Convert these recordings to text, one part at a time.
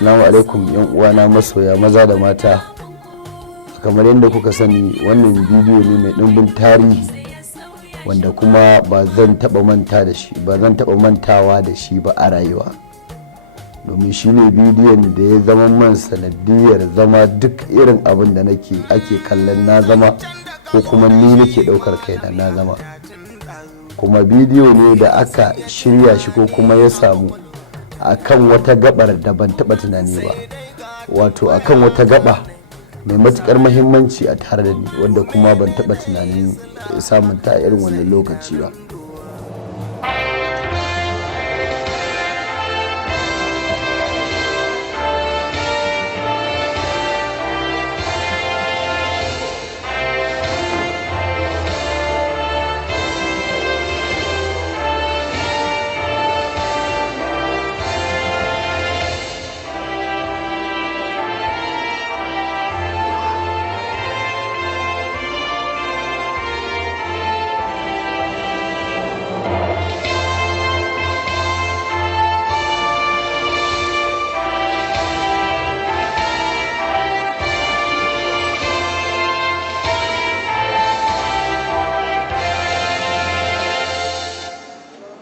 Assalamu alaikum yan uwana masoya maza da mata. Kamar yadda kuka sani wannan bidiyo ne mai ɗimbin tarihi wanda kuma ba zan taɓa mantawa da shi ba a rayuwa, domin shi ne bidiyon da ya zama man sanadiyar zama duk irin abin da ake kallon na zama ko kuma ni nake ɗaukar kaina na zama. Kuma bidiyo ne da aka shirya shi ko kuma ya samu akan wata gabar da ban taba tunani ba, wato akan wata gaba mai matukar muhimmanci a tare da ni wanda kuma ban taba tunanin samun ta a irin wannan lokaci ba.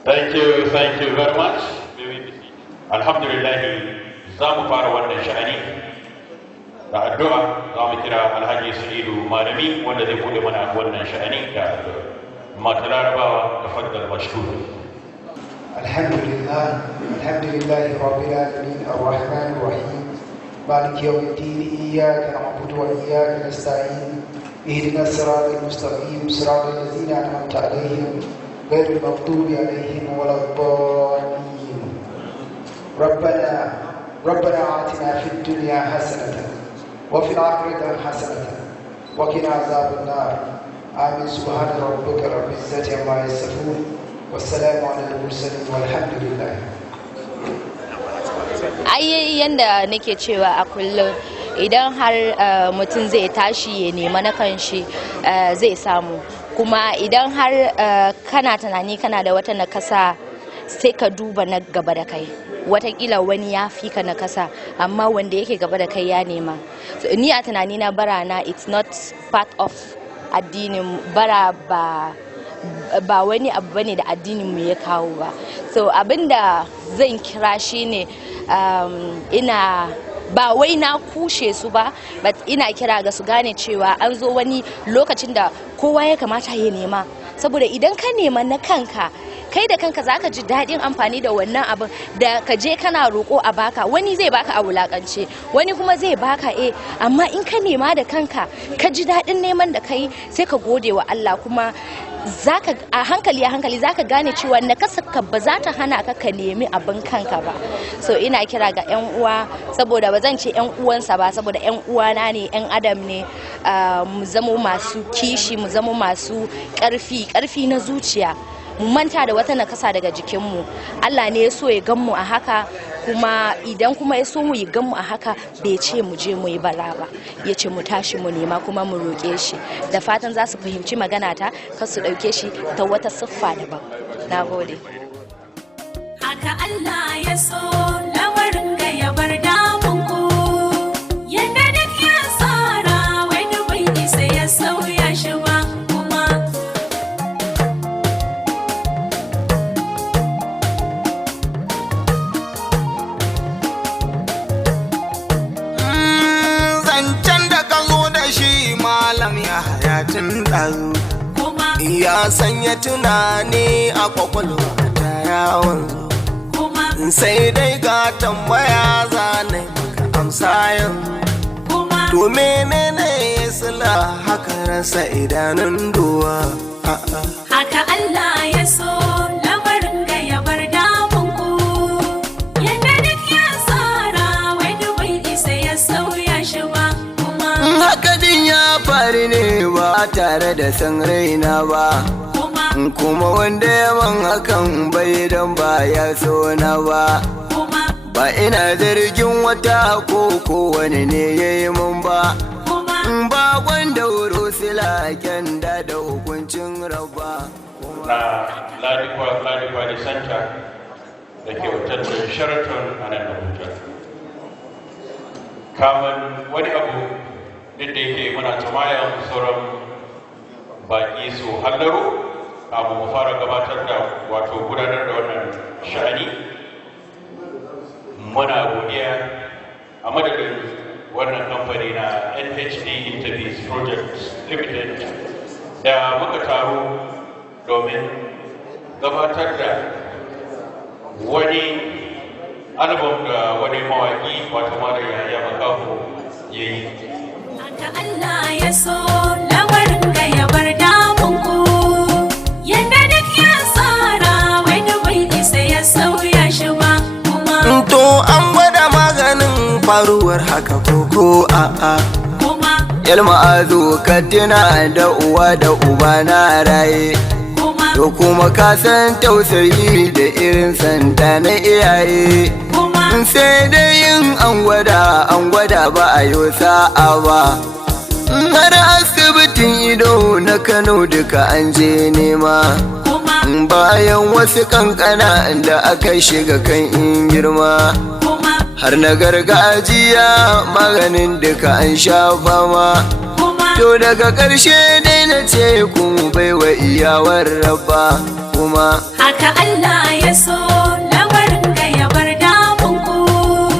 Thank you very much. Alhamdulillah, za mu fara wannan sha'ani da addu'a. Za mu kira Alhaji Sa'idu Malami wanda zai bude mana wannan sha'ani da addu'a. Mata Larabawa, tafaddal mashkur. Alhamdulillah Rabbil Alamin Ar-Rahman Ar-Rahim Maliki Yawmiddin Iyyaka na'budu wa iyyaka nasta'in Ihdinas siratal mustaqim siratal ladzina an'amta 'alaihim غير المغضوب عليهم ولا الضالين. ربنا آتنا في الدنيا حسنة وفي الآخرة حسنة وقنا عذاب النار. آمين. سبحان ربك رب العزة عما يصفون والسلام على المرسلين والحمد لله. Ai yanda nake cewa a kullum idan har mutum zai tashi ya nema na kanshi zai samu, kuma idan har kana tunani kana da wata nakasa sai ka duba na gaba da kai, watakila wani ya fi ka nakasa amma wanda yake gaba da kai ya nema. So, ni a tunani na bara na it's not part of addinin bara, ba wani abu bane da addinin mu ya kawo ba. So abinda zan kira shine ina ba wai na kushe su ba, but ina kira ga su gane cewa an zo wani lokacin da kowa ya kamata ya nema, saboda idan ka nema na kanka kai da kanka zaka ji daɗin amfani da wannan abin da ka je kana roƙo a baka. Wani zai baka a wulakance, wani kuma zai baka amma in ka nema da kanka ka ji daɗin neman da kai sai ka gode wa Allah, kuma zaka a hankali zaka gane cewa nakasarka ba za ta hana ka nemi abin kanka ba. So ina kira ga yan uwa, saboda ba zan ce yan uwansa ba, saboda yan uwana ne, yan adam ne, mu zama masu kishi, mu zama masu ƙarfi na zuciya, mu manta da wata nakasa daga jikinmu. Allah ne ya so ya gan mu a haka, kuma idan kuma ya so mu yi gan mu a haka bai ce mu je mu yi bara ba, ya ce mu tashi mu nema kuma mu roƙe shi. Da fatan za su fahimci magana ta, kar su ɗauke shi ta wata siffa daban. Na gode. Haka Allah ya so lamarin ga ya bar damun ku, yadda duk ya tsara wani bai isa ya sauya shi ba. Ya sanya tunani a kwakwalwa ta yawon, sai dai ga tambaya zane maka amsa yanzu. To menene ya sila haka rasa idanun duwa? Haka Allah ya so lamarin ga ya bar damun ku, yadda duk ya tsara wani bai isa ya sauya shi ba. Haka din ya faru ne ba tare da san raina ba, kuma wanda yawan hakan bai dan ba ya so na ba. Ba ina zargin wata ko wani ne ya yi mun ba, ba wanda wuro silaken da hukuncin raba. Na Ladikwa da Center da ke hotel Sheraton a nan Abuja. kamun wani abu duk da yake muna tamayan sauran baƙi su hallaro kamun mu fara gabatar da wato gudanar da wannan sha'ani. Muna godiya a madadin wannan kamfani na NHD Interviews Project Limited da muka taru domin gabatar da wani album da wani mawaki wato mara yaya makaho ya yi. Haka Allah ya so lamarin ga ya bar damunku, yadda duk ya tsara wani bai isa ya sauya shi ba kuma. To an gwada maganin faruwar haka koko a'a. Ma'azu ka tuna da uwa da uba na raye. To kuma ka san tausayi da irin santa na iyaye. Sai dai yin an gwada ba a yi sa'a ba. Har asibitin ido na Kano duka an je nema. Bayan wasu kankana da aka shiga kan in girma. Har na gargajiya maganin duka an sha fama. To daga ƙarshe dai na ce kun baiwa iyawar rabba kuma. Haka Allah ya so lamarin ga ya bar damunku,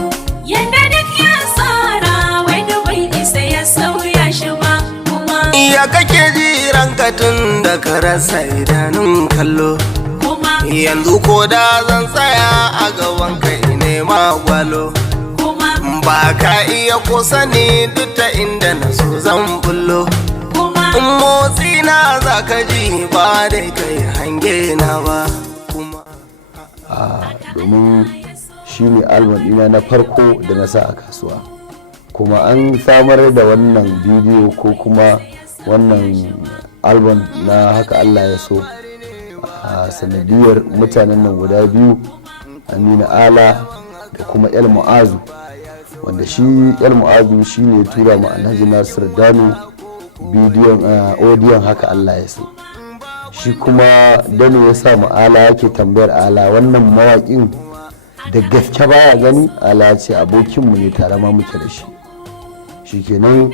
yadda duk ya tsara wani bai isa ya sauya shi ba kuma. Ya kake ji ranka tun da ka rasa idanun kallo. Yanzu ko da zan tsaya a gaban kai ne gwalo. Ba ka iya kusa ne duk ta inda na so zan bullo. Motsi na za ka ji ba dai kai hange na ba kuma. Domin shi ne album ɗina na farko da na sa a kasuwa, kuma an samar da wannan bidiyo ko kuma wannan album na haka Allah ya so a sanadiyar mutanen nan guda biyu, Aminu Ala da kuma El Mu'azu, wanda shi El Mu'azu shi ne tura ma Alhaji Nasir Dano bidiyon odiyon haka Allah ya so. Shi kuma Dano ya sa Ala yake tambayar Ala, wannan mawaƙin da gaske baya gani? Ala ce abokinmu ne, tare ma muke da shi. Shikenan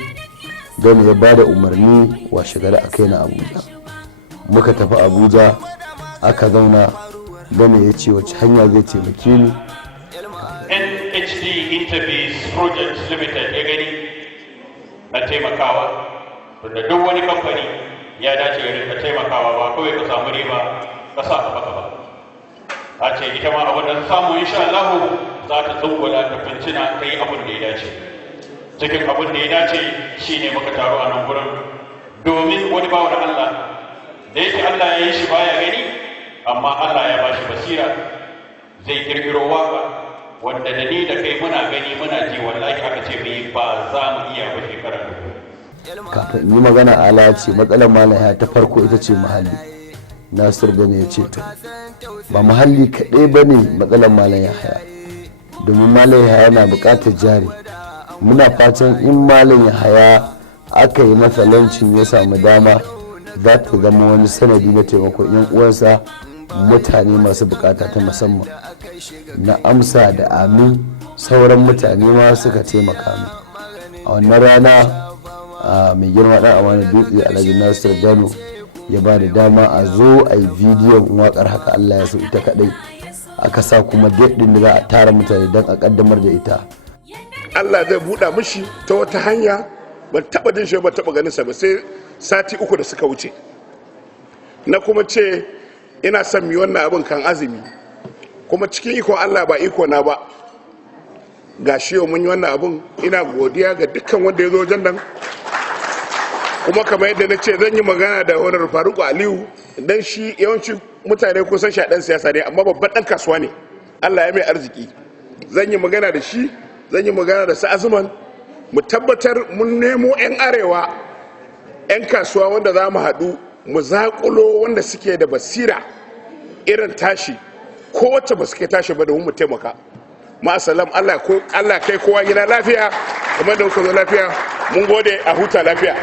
Dano ya bada umarni washe gari a kai na Abuja. Muka tafi Abuja aka zauna, Dano ya ce wace hanya zai taimake ni. NHD Interviews Project Limited ya gani na taimakawa, tunda duk wani kamfani ya dace ya rinka taimakawa, ba kawai ka samu riba ka sa ka baka ba. A ce ita ma abin da ta samu insha Allah za ta tsungula ta fincina ta yi abin da ya dace. Cikin abin da ya dace shine muka taro a nan gurin domin wani bawa da Allah da yake Allah ya yi shi baya gani, amma Allah ya bashi basira, zai kirkiro waka wanda da ni da kai muna gani muna ji, wallahi aka ce mai ba za mu iya ba shekara. Kafin yi magana Ala ce matsalar malam ya ta farko ita ce muhalli. Nasir Dano ya ce to ba muhalli kaɗai ba ne matsalar malam ya haya, domin malam ya haya na buƙatar jari. Muna fatan in malam ya haya aka yi masa lancin ya samu dama, za ta zama wani sanadi na taimakon 'yan uwansa mutane masu bukata ta musamman. Na amsa da amin, sauran mutane ma suka taimaka min. A wannan rana mai girma dan amana dutse Alhaji Nasir Dano ya ba da dama a zo a yi bidiyon wakar haka Allah ya so ita kadai. Aka sa kuma date din da za a tara mutane don a kaddamar da ita. Allah zai buɗa mishi ta wata hanya, ban taɓa jin shi, ban taɓa ganin sa ba sai sati 3 da suka wuce. Na kuma ce ina son mi wannan abin kan azumi, kuma cikin ikon Allah ba iko na ba, ga shi yau mun yi wannan abin. Ina godiya ga dukkan wanda ya zo wajen nan, kuma kamar yadda na ce zan yi magana da wani Faruku Aliyu, dan shi yawanci mutane kusan shi dan siyasa ne, amma babban dan kasuwa ne, Allah ya mai arziki. Zan yi magana da shi, zan yi magana da Sa'azuman, mu tabbatar mun nemo 'yan arewa 'yan kasuwa wanda za mu haɗu mu zaƙulo wanda suke da basira irin tashi, ko wacce ba suke tashi ba, domin mu taimaka. Ma'asalam, Allah kai kowa gida lafiya, kamar da kuka zo lafiya. Mun gode, a huta lafiya.